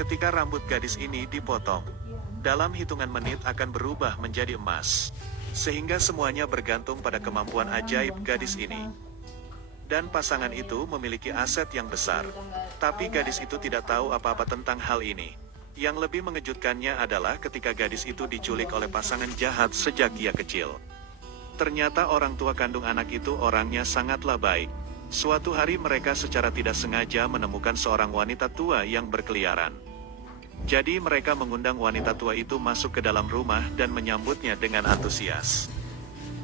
Ketika rambut gadis ini dipotong, dalam hitungan menit akan berubah menjadi emas. Sehingga semuanya bergantung pada kemampuan ajaib gadis ini. Dan pasangan itu memiliki aset yang besar. Tapi gadis itu tidak tahu apa-apa tentang hal ini. Yang lebih mengejutkannya adalah ketika gadis itu diculik oleh pasangan jahat sejak ia kecil. Ternyata orang tua kandung anak itu orangnya sangatlah baik. Suatu hari mereka secara tidak sengaja menemukan seorang wanita tua yang berkeliaran. Jadi mereka mengundang wanita tua itu masuk ke dalam rumah dan menyambutnya dengan antusias.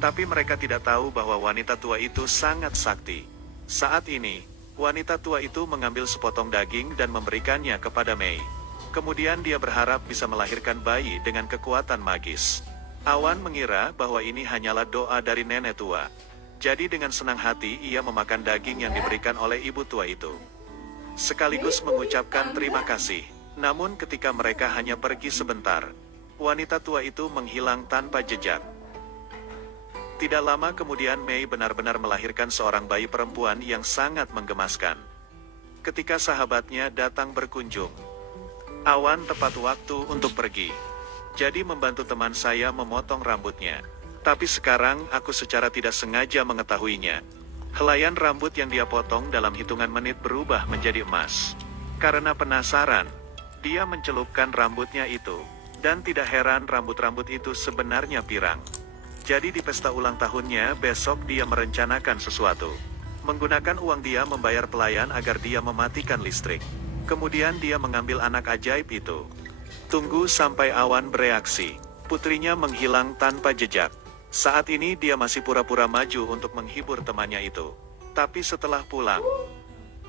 Tapi mereka tidak tahu bahwa wanita tua itu sangat sakti. Saat ini, wanita tua itu mengambil sepotong daging dan memberikannya kepada Mei. Kemudian dia berharap bisa melahirkan bayi dengan kekuatan magis. Awan mengira bahwa ini hanyalah doa dari nenek tua. Jadi dengan senang hati ia memakan daging yang diberikan oleh ibu tua itu. Sekaligus mengucapkan terima kasih. Namun ketika mereka hanya pergi sebentar, wanita tua itu menghilang tanpa jejak. Tidak lama kemudian Mei benar-benar melahirkan seorang bayi perempuan yang sangat menggemaskan. Ketika sahabatnya datang berkunjung, Awan tepat waktu untuk pergi. Jadi membantu teman saya memotong rambutnya. Tapi sekarang aku secara tidak sengaja mengetahuinya. Helaian rambut yang dia potong dalam hitungan menit berubah menjadi emas. Karena penasaran, dia mencelupkan rambutnya itu. Dan tidak heran rambut-rambut itu sebenarnya pirang. Jadi di pesta ulang tahunnya besok dia merencanakan sesuatu. Menggunakan uang dia membayar pelayan agar dia mematikan listrik. Kemudian dia mengambil anak ajaib itu. Tunggu sampai Awan bereaksi. Putrinya menghilang tanpa jejak. Saat ini dia masih pura-pura maju untuk menghibur temannya itu. Tapi setelah pulang,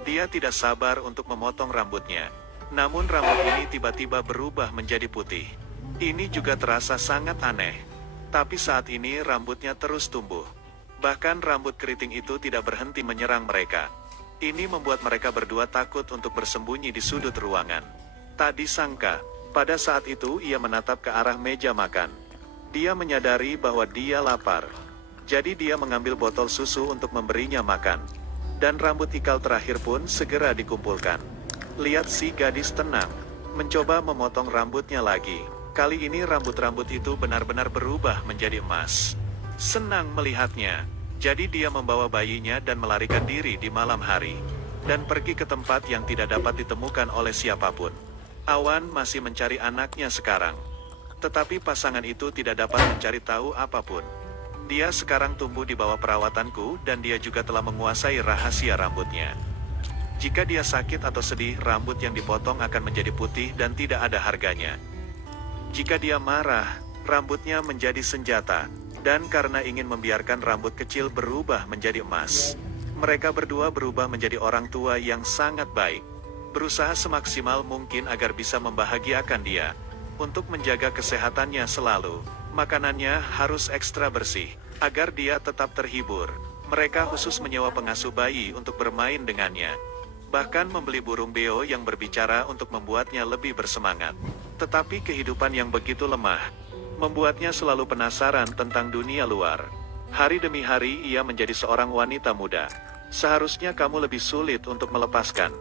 dia tidak sabar untuk memotong rambutnya. Namun rambut ini tiba-tiba berubah menjadi putih. Ini juga terasa sangat aneh. Tapi saat ini rambutnya terus tumbuh. Bahkan rambut keriting itu tidak berhenti menyerang mereka. Ini membuat mereka berdua takut untuk bersembunyi di sudut ruangan. Tak disangka, pada saat itu ia menatap ke arah meja makan. Dia menyadari bahwa dia lapar. Jadi dia mengambil botol susu untuk memberinya makan. Dan rambut ikal terakhir pun segera dikumpulkan. Lihat si gadis tenang, mencoba memotong rambutnya lagi. Kali ini rambut-rambut itu benar-benar berubah menjadi emas. Senang melihatnya, jadi dia membawa bayinya dan melarikan diri di malam hari. Dan pergi ke tempat yang tidak dapat ditemukan oleh siapapun. Awan masih mencari anaknya sekarang. Tetapi pasangan itu tidak dapat mencari tahu apapun. Dia sekarang tumbuh di bawah perawatanku dan dia juga telah menguasai rahasia rambutnya. Jika dia sakit atau sedih, rambut yang dipotong akan menjadi putih dan tidak ada harganya. Jika dia marah, rambutnya menjadi senjata. Dan karena ingin membiarkan rambut kecil berubah menjadi emas, mereka berdua berubah menjadi orang tua yang sangat baik. Berusaha semaksimal mungkin agar bisa membahagiakan dia. Untuk menjaga kesehatannya selalu, makanannya harus ekstra bersih. Agar dia tetap terhibur, mereka khusus menyewa pengasuh bayi untuk bermain dengannya. Bahkan membeli burung beo yang berbicara untuk membuatnya lebih bersemangat. Tetapi kehidupan yang begitu lemah, membuatnya selalu penasaran tentang dunia luar. Hari demi hari ia menjadi seorang wanita muda. Seharusnya kamu lebih sulit untuk melepaskan.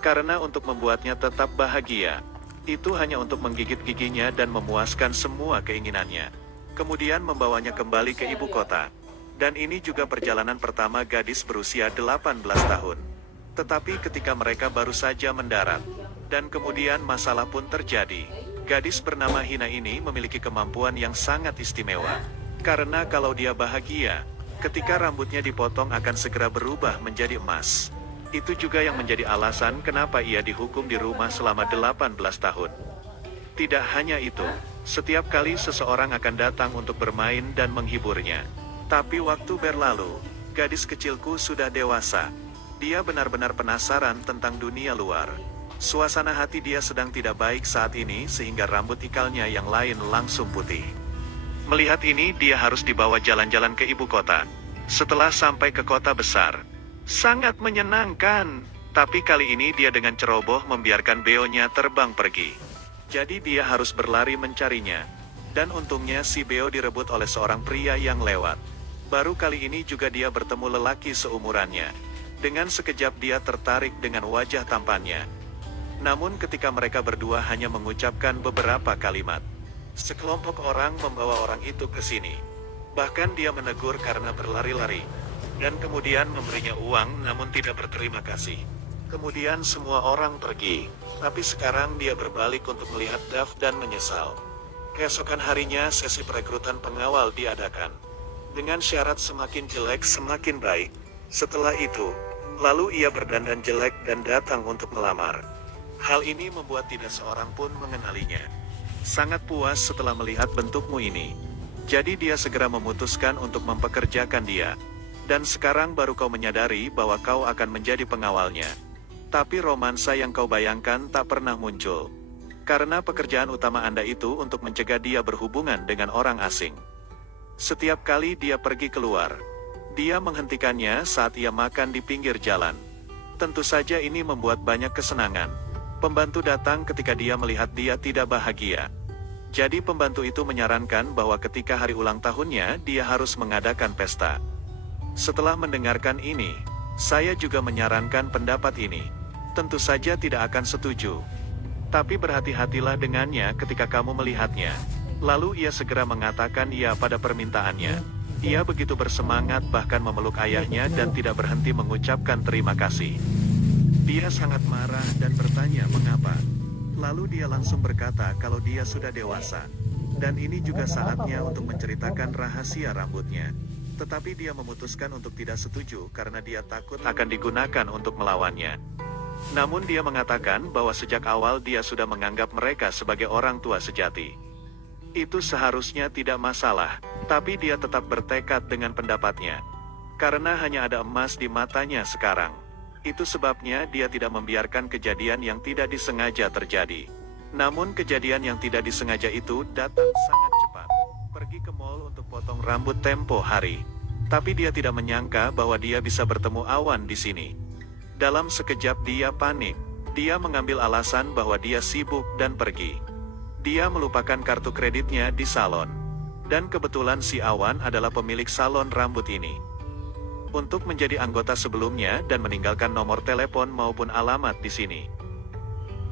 Karena untuk membuatnya tetap bahagia, itu hanya untuk menggigit giginya dan memuaskan semua keinginannya. Kemudian membawanya kembali ke ibu kota. Dan ini juga perjalanan pertama gadis berusia 18 tahun. Tetapi ketika mereka baru saja mendarat, dan kemudian masalah pun terjadi. Gadis bernama Hina ini memiliki kemampuan yang sangat istimewa. Karena kalau dia bahagia, ketika rambutnya dipotong akan segera berubah menjadi emas. Itu juga yang menjadi alasan kenapa ia dihukum di rumah selama 18 tahun. Tidak hanya itu, setiap kali seseorang akan datang untuk bermain dan menghiburnya. Tapi waktu berlalu, gadis kecilku sudah dewasa. Dia benar-benar penasaran tentang dunia luar. Suasana hati dia sedang tidak baik saat ini sehingga rambut ikalnya yang lain langsung putih. Melihat ini dia harus dibawa jalan-jalan ke ibu kota. Setelah sampai ke kota besar, sangat menyenangkan. Tapi kali ini dia dengan ceroboh membiarkan beonya terbang pergi. Jadi dia harus berlari mencarinya. Dan untungnya si beo direbut oleh seorang pria yang lewat. Baru kali ini juga dia bertemu lelaki seumurannya. Dengan sekejap dia tertarik dengan wajah tampannya. Namun ketika mereka berdua hanya mengucapkan beberapa kalimat, sekelompok orang membawa orang itu ke sini. Bahkan dia menegur karena berlari-lari, dan kemudian memberinya uang namun tidak berterima kasih. Kemudian semua orang pergi, tapi sekarang dia berbalik untuk melihat Duff dan menyesal. Keesokan harinya sesi perekrutan pengawal diadakan. Dengan syarat semakin jelek semakin baik. Setelah itu, lalu ia berdandan jelek dan datang untuk melamar. Hal ini membuat tidak seorang pun mengenalinya. Sangat puas setelah melihat bentukmu ini. Jadi dia segera memutuskan untuk mempekerjakan dia. Dan sekarang baru kau menyadari bahwa kau akan menjadi pengawalnya. Tapi romansa yang kau bayangkan tak pernah muncul. Karena pekerjaan utama Anda itu untuk mencegah dia berhubungan dengan orang asing. Setiap kali dia pergi keluar, dia menghentikannya saat ia makan di pinggir jalan. Tentu saja ini membuat banyak kesenangan. Pembantu datang ketika dia melihat dia tidak bahagia. Jadi pembantu itu menyarankan bahwa ketika hari ulang tahunnya, dia harus mengadakan pesta. Setelah mendengarkan ini, saya juga menyarankan pendapat ini. Tentu saja tidak akan setuju. Tapi berhati-hatilah dengannya ketika kamu melihatnya. Lalu ia segera mengatakan iya pada permintaannya. Ia begitu bersemangat bahkan memeluk ayahnya dan tidak berhenti mengucapkan terima kasih. Dia sangat marah dan bertanya mengapa. Lalu dia langsung berkata kalau dia sudah dewasa. Dan ini juga saatnya untuk menceritakan rahasia rambutnya. Tetapi dia memutuskan untuk tidak setuju karena dia takut akan digunakan untuk melawannya. Namun dia mengatakan bahwa sejak awal dia sudah menganggap mereka sebagai orang tua sejati. Itu seharusnya tidak masalah, tapi dia tetap bertekad dengan pendapatnya. Karena hanya ada emas di matanya sekarang. Itu sebabnya dia tidak membiarkan kejadian yang tidak disengaja terjadi. Namun kejadian yang tidak disengaja itu datang sangat cepat. Pergi ke mall untuk potong rambut tempo hari. Tapi dia tidak menyangka bahwa dia bisa bertemu Awan di sini. Dalam sekejap dia panik. Dia mengambil alasan bahwa dia sibuk dan pergi. Dia melupakan kartu kreditnya di salon. Dan kebetulan si Awan adalah pemilik salon rambut ini. Untuk menjadi anggota sebelumnya dan meninggalkan nomor telepon maupun alamat di sini.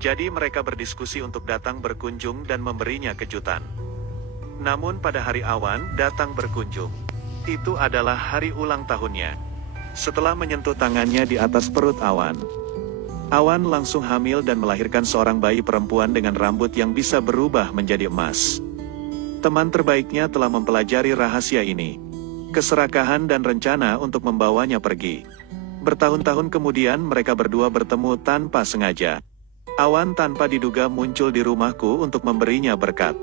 Jadi mereka berdiskusi untuk datang berkunjung dan memberinya kejutan. Namun pada hari Awan datang berkunjung. Itu adalah hari ulang tahunnya. Setelah menyentuh tangannya di atas perut Awan, Awan langsung hamil dan melahirkan seorang bayi perempuan dengan rambut yang bisa berubah menjadi emas. Teman terbaiknya telah mempelajari rahasia ini, keserakahan dan rencana untuk membawanya pergi. Bertahun-tahun kemudian mereka berdua bertemu tanpa sengaja. Awan tanpa diduga muncul di rumahku untuk memberinya berkat.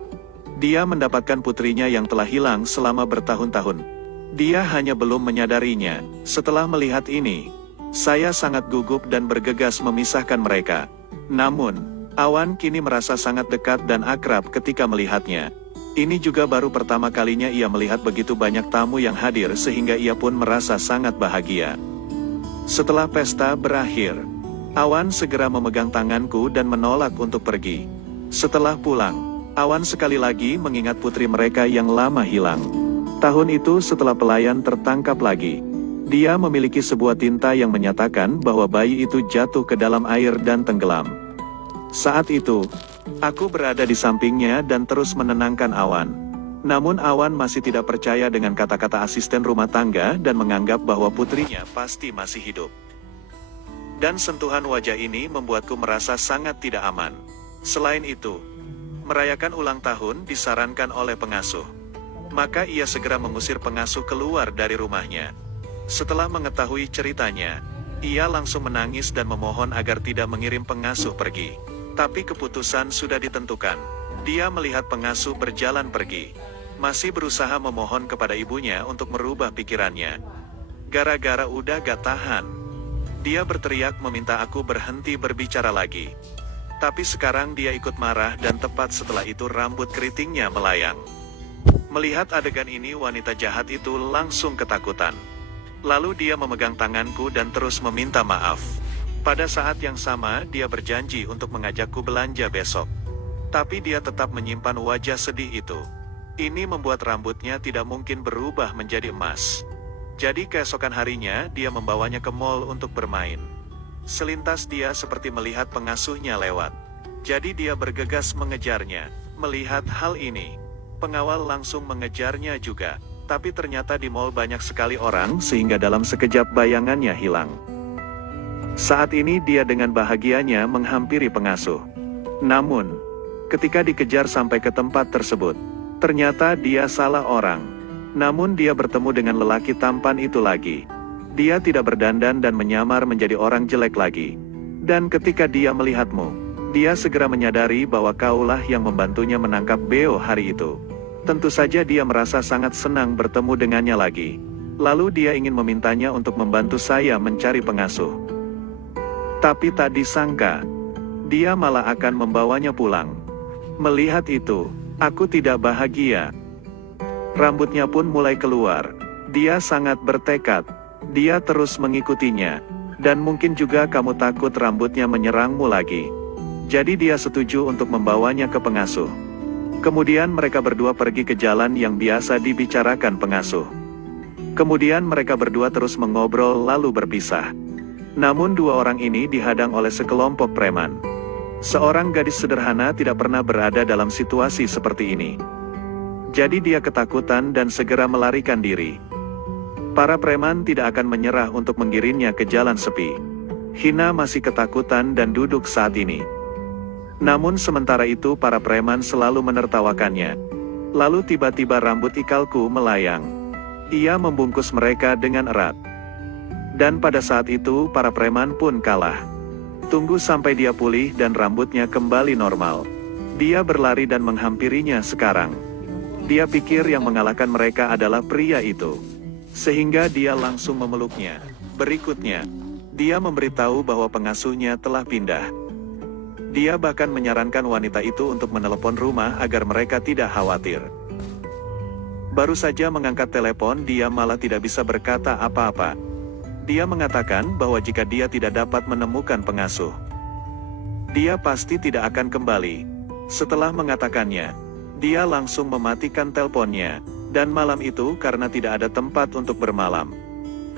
Dia mendapatkan putrinya yang telah hilang selama bertahun-tahun. Dia hanya belum menyadarinya. Setelah melihat ini, saya sangat gugup dan bergegas memisahkan mereka. Namun, Awan kini merasa sangat dekat dan akrab ketika melihatnya. Ini juga baru pertama kalinya ia melihat begitu banyak tamu yang hadir sehingga ia pun merasa sangat bahagia. Setelah pesta berakhir, Awan segera memegang tanganku dan menolak untuk pergi. Setelah pulang, Awan sekali lagi mengingat putri mereka yang lama hilang. Tahun itu setelah pelayan tertangkap lagi, dia memiliki sebuah tinta yang menyatakan bahwa bayi itu jatuh ke dalam air dan tenggelam. Saat itu, aku berada di sampingnya dan terus menenangkan Awan. Namun Awan masih tidak percaya dengan kata-kata asisten rumah tangga dan menganggap bahwa putrinya pasti masih hidup. Dan sentuhan wajah ini membuatku merasa sangat tidak aman. Selain itu, merayakan ulang tahun disarankan oleh pengasuh. Maka ia segera mengusir pengasuh keluar dari rumahnya. Setelah mengetahui ceritanya, ia langsung menangis dan memohon agar tidak mengirim pengasuh pergi. Tapi keputusan sudah ditentukan. Dia melihat pengasuh berjalan pergi. Masih berusaha memohon kepada ibunya untuk merubah pikirannya. Gara-gara udah gak tahan. Dia berteriak meminta aku berhenti berbicara lagi. Tapi sekarang dia ikut marah dan tepat setelah itu rambut keritingnya melayang. Melihat adegan ini wanita jahat itu langsung ketakutan. Lalu dia memegang tanganku dan terus meminta maaf. Pada saat yang sama dia berjanji untuk mengajakku belanja besok. Tapi dia tetap menyimpan wajah sedih itu. Ini membuat rambutnya tidak mungkin berubah menjadi emas. Jadi keesokan harinya dia membawanya ke mall untuk bermain. Selintas dia seperti melihat pengasuhnya lewat. Jadi dia bergegas mengejarnya. Melihat hal ini, pengawal langsung mengejarnya juga. Tapi ternyata di mall banyak sekali orang sehingga dalam sekejap bayangannya hilang. Saat ini dia dengan bahagianya menghampiri pengasuh. Namun, ketika dikejar sampai ke tempat tersebut, ternyata dia salah orang. Namun dia bertemu dengan lelaki tampan itu lagi. Dia tidak berdandan dan menyamar menjadi orang jelek lagi. Dan ketika dia melihatmu, dia segera menyadari bahwa kaulah yang membantunya menangkap Beo hari itu. Tentu saja dia merasa sangat senang bertemu dengannya lagi. Lalu dia ingin memintanya untuk membantu saya mencari pengasuh. Tapi tak disangka, dia malah akan membawanya pulang. Melihat itu, aku tidak bahagia. Rambutnya pun mulai keluar. Dia sangat bertekad. Dia terus mengikutinya. Dan mungkin juga kamu takut rambutnya menyerangmu lagi. Jadi dia setuju untuk membawanya ke pengasuh. Kemudian mereka berdua pergi ke jalan yang biasa dibicarakan pengasuh. Kemudian mereka berdua terus mengobrol lalu berpisah. Namun dua orang ini dihadang oleh sekelompok preman. Seorang gadis sederhana tidak pernah berada dalam situasi seperti ini. Jadi dia ketakutan dan segera melarikan diri. Para preman tidak akan menyerah untuk menggiringnya ke jalan sepi. Hina masih ketakutan dan duduk saat ini. Namun sementara itu para preman selalu menertawakannya. Lalu tiba-tiba rambut ikalku melayang. Ia membungkus mereka dengan erat. Dan pada saat itu para preman pun kalah. Tunggu sampai dia pulih dan rambutnya kembali normal. Dia berlari dan menghampirinya sekarang. Dia pikir yang mengalahkan mereka adalah pria itu. Sehingga dia langsung memeluknya. Berikutnya, dia memberitahu bahwa pengasuhnya telah pindah. Dia bahkan menyarankan wanita itu untuk menelepon rumah agar mereka tidak khawatir. Baru saja mengangkat telepon dia malah tidak bisa berkata apa-apa. Dia mengatakan bahwa jika dia tidak dapat menemukan pengasuh, dia pasti tidak akan kembali. Setelah mengatakannya, dia langsung mematikan teleponnya. Dan malam itu karena tidak ada tempat untuk bermalam,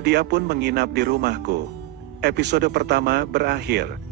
dia pun menginap di rumahku. Episode pertama berakhir.